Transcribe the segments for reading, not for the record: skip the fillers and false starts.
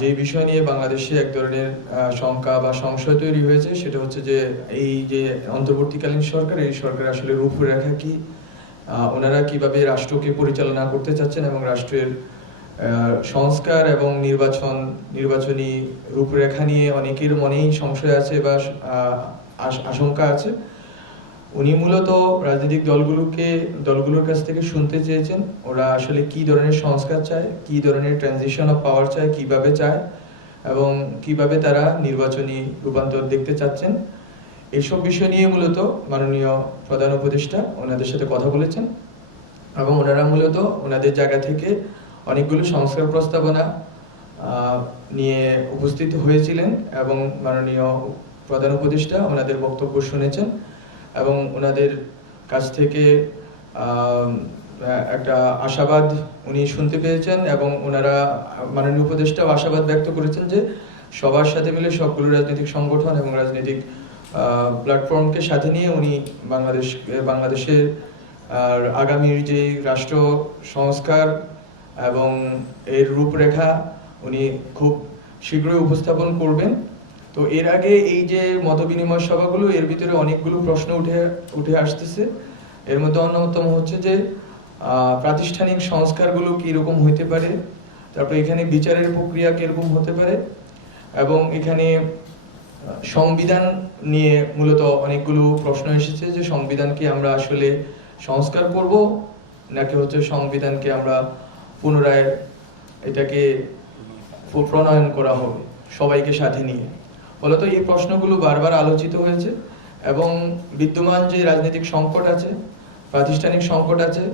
যে বিষয় নিয়ে বাংলাদেশে এক ধরনের শঙ্কা বা সংশয় তৈরি হয়েছে সেটা হচ্ছে যে এই যে অন্তর্বর্তীকালীন সরকার, এই সরকার আসলে রূপরেখা কি, ওনারা কিভাবে রাষ্ট্রকে পরিচালনা করতে চাচ্ছেন এবং রাষ্ট্রের সংস্কার এবং নির্বাচনী রূপরেখা নিয়ে অনেকের মনেই সংশয় আছে বা আশঙ্কা আছে। উনি মূলত রাজনৈতিক দলগুলোর কাছ থেকে শুনতে চেয়েছেন ওরা আসলে কি ধরনের সংস্কার চায়, কি ধরনের ট্রানজিশন অফ পাওয়ার চায়, কিভাবে চায় এবং কিভাবে তারা নির্বাচনী রূপান্তর দেখতে চাচ্ছেন। এইসব বিষয় নিয়ে মূলত মাননীয় প্রধান উপদেষ্টা ওনাদের সাথে কথা বলেছেন এবং ওনারা মূলত ওনাদের জায়গা থেকে অনেকগুলো সংস্কার প্রস্তাবনা নিয়ে উপস্থিত হয়েছিলেন এবং মাননীয় প্রধান উপদেষ্টা ওনাদের বক্তব্য শুনেছেন এবং ওনাদের কাছ থেকে একটা আশাবাদ উনি শুনতে পেয়েছেন এবং ওনারা মাননীয় উপদেষ্টাও আশাবাদ ব্যক্ত করেছেন যে সবার সাথে মিলে সবগুলো রাজনৈতিক সংগঠন এবং রাজনৈতিক প্ল্যাটফর্মকে সাথে নিয়ে উনি বাংলাদেশের আগামীর যে রাষ্ট্র সংস্কার এবং এর রূপরেখা উনি খুব শীঘ্রই উপস্থাপন করবেন। তো এর আগে এই যে মতবিনিময় সভাগুলো, এর ভিতরে অনেকগুলো প্রশ্ন উঠে আসতেছে। এর মধ্যে অন্যতম হচ্ছে যে প্রাতিষ্ঠানিক সংস্কারগুলো কিরকম হইতে পারে, তারপরে এখানে বিচারের প্রক্রিয়া কিরকম হতে পারে এবং এখানে সংবিধান নিয়ে মূলত অনেকগুলো প্রশ্ন এসেছে যে সংবিধানকে আমরা আসলে সংস্কার করব নাকি হচ্ছে সংবিধানকে আমরা পুনরায় এটাকে প্রণয়ন করা হবে সবাইকে সাথে নিয়ে। ফলত এই প্রশ্নগুলো বারবার আলোচিত হয়েছে এবং বিদ্যমান যে রাজনৈতিক সংকট আছে, প্রাতিষ্ঠানিক সংকট আছে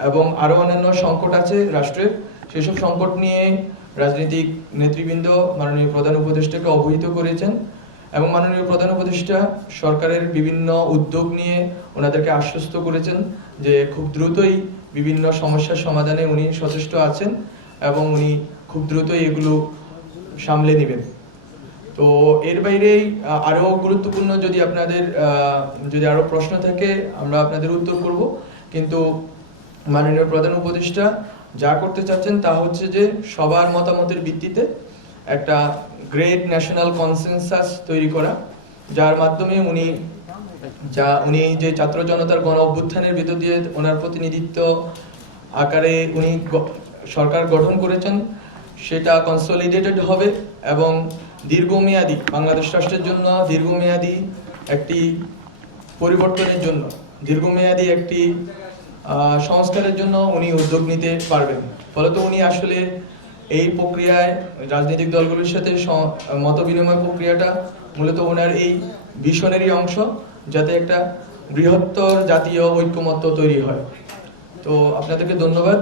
এবং আরো অন্যান্য সংকট আছে রাষ্ট্রের, সেসব সংকট নিয়ে রাজনৈতিক নেতৃবৃন্দ মাননীয় প্রধান উপদেষ্টাকে অবহিত করেছেন এবং মাননীয় প্রধান উপদেষ্টা সরকারের বিভিন্ন উদ্যোগ নিয়ে ওনাদেরকে আশ্বস্ত করেছেন যে খুব দ্রুতই বিভিন্ন সমস্যার সমাধানে উনি সচেষ্ট আছেন এবং উনি খুব দ্রুতই এগুলো সামলে নেবেন। তো এর বাইরেই আরো গুরুত্বপূর্ণ যদি আরো প্রশ্ন থাকে আমরা আপনাদের উত্তর করব, কিন্তু মাননীয় প্রধান উপদেষ্টা যা করতে চাচ্ছেন তা হচ্ছে যে সবার মতামতের ভিত্তিতে একটা গ্রেট ন্যাশনাল কনসেনসাস তৈরি করা, যার মাধ্যমে উনি যে ছাত্র জনতার গণ অভ্যুত্থানের ভিতর দিয়ে ওনার প্রতিনিধিত্ব আকারে উনি সরকার গঠন করেছেন সেটা কনসলিডেটেড হবে এবং দীর্ঘমেয়াদী বাংলাদেশ রাষ্ট্রের জন্য দীর্ঘমেয়াদী একটি পরিবর্তনের জন্য, দীর্ঘমেয়াদী একটি সংস্কারের জন্য উনি উদ্যোগ নিতে পারবেন। ফলত উনি আসলে এই প্রক্রিয়ায় রাজনৈতিক দলগুলোর সাথে মত বিনিময় প্রক্রিয়াটা মূলত ওনার এই ভিশনেরই অংশ, যাতে একটা বৃহত্তর জাতীয় ঐক্যমত্য তৈরি হয়। তো আপনাদেরকে ধন্যবাদ।